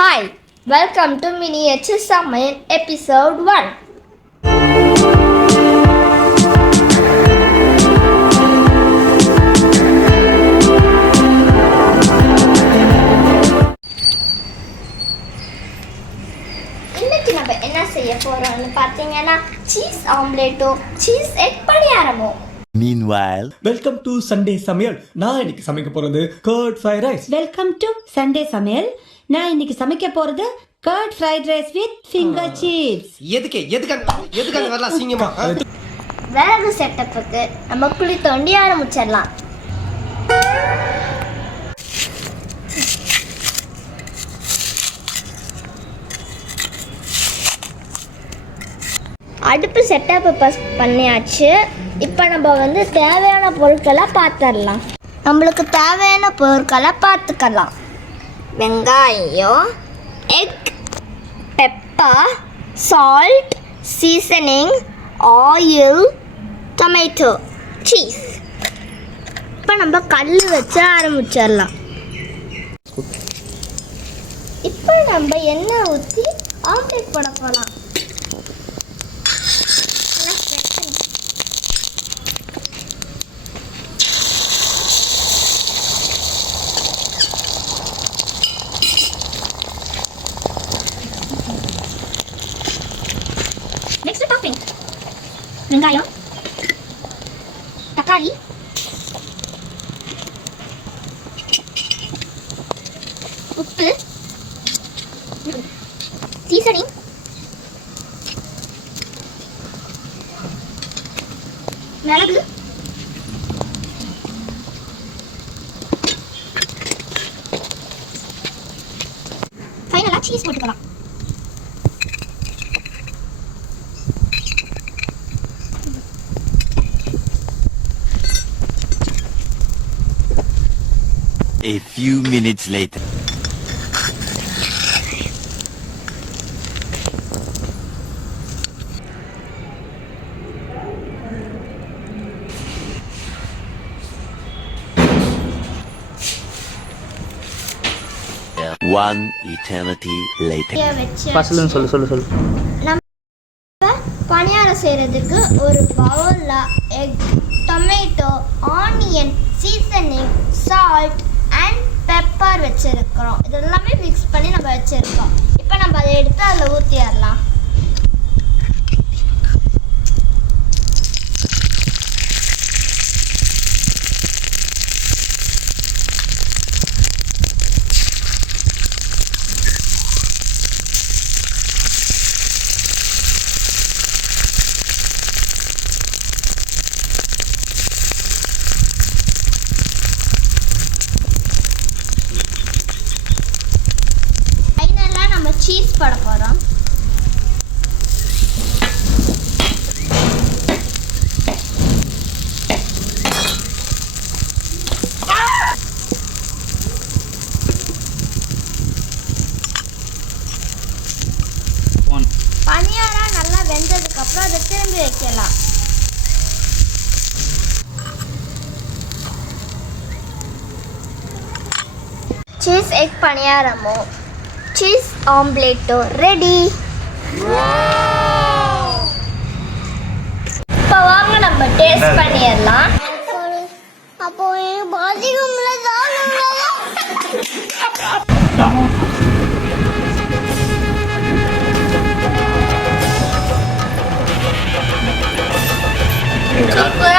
Hi, welcome to Miniature Summer Episode 1. இன்னைக்கு நம்ம என்ன செய்ய போறோம்னு பார்த்தீங்கன்னா சீஸ் ஆம்லேட்டோ சீஸ் எக் பணியாரமோ. Meanwhile, வெல்கம் டு சண்டே சமையல். நான் இன்னைக்கு சமைக்க போறது curd fried rice. Welcome to Sunday சமையல். நான் இன்னைக்கு சமைக்க போறது curd fried rice with finger chips. எதுக்காக வரலாம் சீங்கமா? விறகு செட்டப்புக்கு நம்ம குழி தோண்டி ஆரம்பிச்சிடலாம். அடுப்பு செட்டப் பண்ணியாச்சு. இப்போ நம்ம தேவையான பொருட்களை பார்த்துடலாம். நம்மளுக்கு தேவையான பொருட்களை பார்த்துக்கலாம். வெங்காயம், egg, pepper, salt, seasoning, oil, tomato, cheese. இப்போ நம்ம கல் வச்சு ஆரம்பிச்சிடலாம். இப்போ நம்ம எண்ணெய் ஊற்றி ஆம்லேட் போட போகலாம். நெக்ஸ்ட் டாப்பிங் வெங்காயம், தக்காளி, உப்பு, சீசனிங், மிளகு, ஃபைனலாக சீஸ் போட்டுக்கலாம். a few minutes later. One eternity later. சொல்லு. நம்ம பணியாரம் செய்கிறதுக்கு ஒரு பவுலில் egg, tomato, onion, seasoning, salt and pepper வச்சுருக்கிறோம். இதெல்லாமே மிக்ஸ் பண்ணி நம்ம வச்சுருக்கோம். இப்போ நம்ம அதை எடுத்து அதில் ஊற்றிடலாம். சீஸ் போட போகிறோம். பனியாரம் நல்லா வெந்ததுக்கப்புறம் அதை திரும்பி வைக்கலாம். சீஸ் எக் பனியாரமோ சீஸ் ஆம்லேட்டோ ரெடி. இப்போ வாங்க நம்ம டேஸ்ட் பண்ணிடலாம். அப்போ சூப்பரா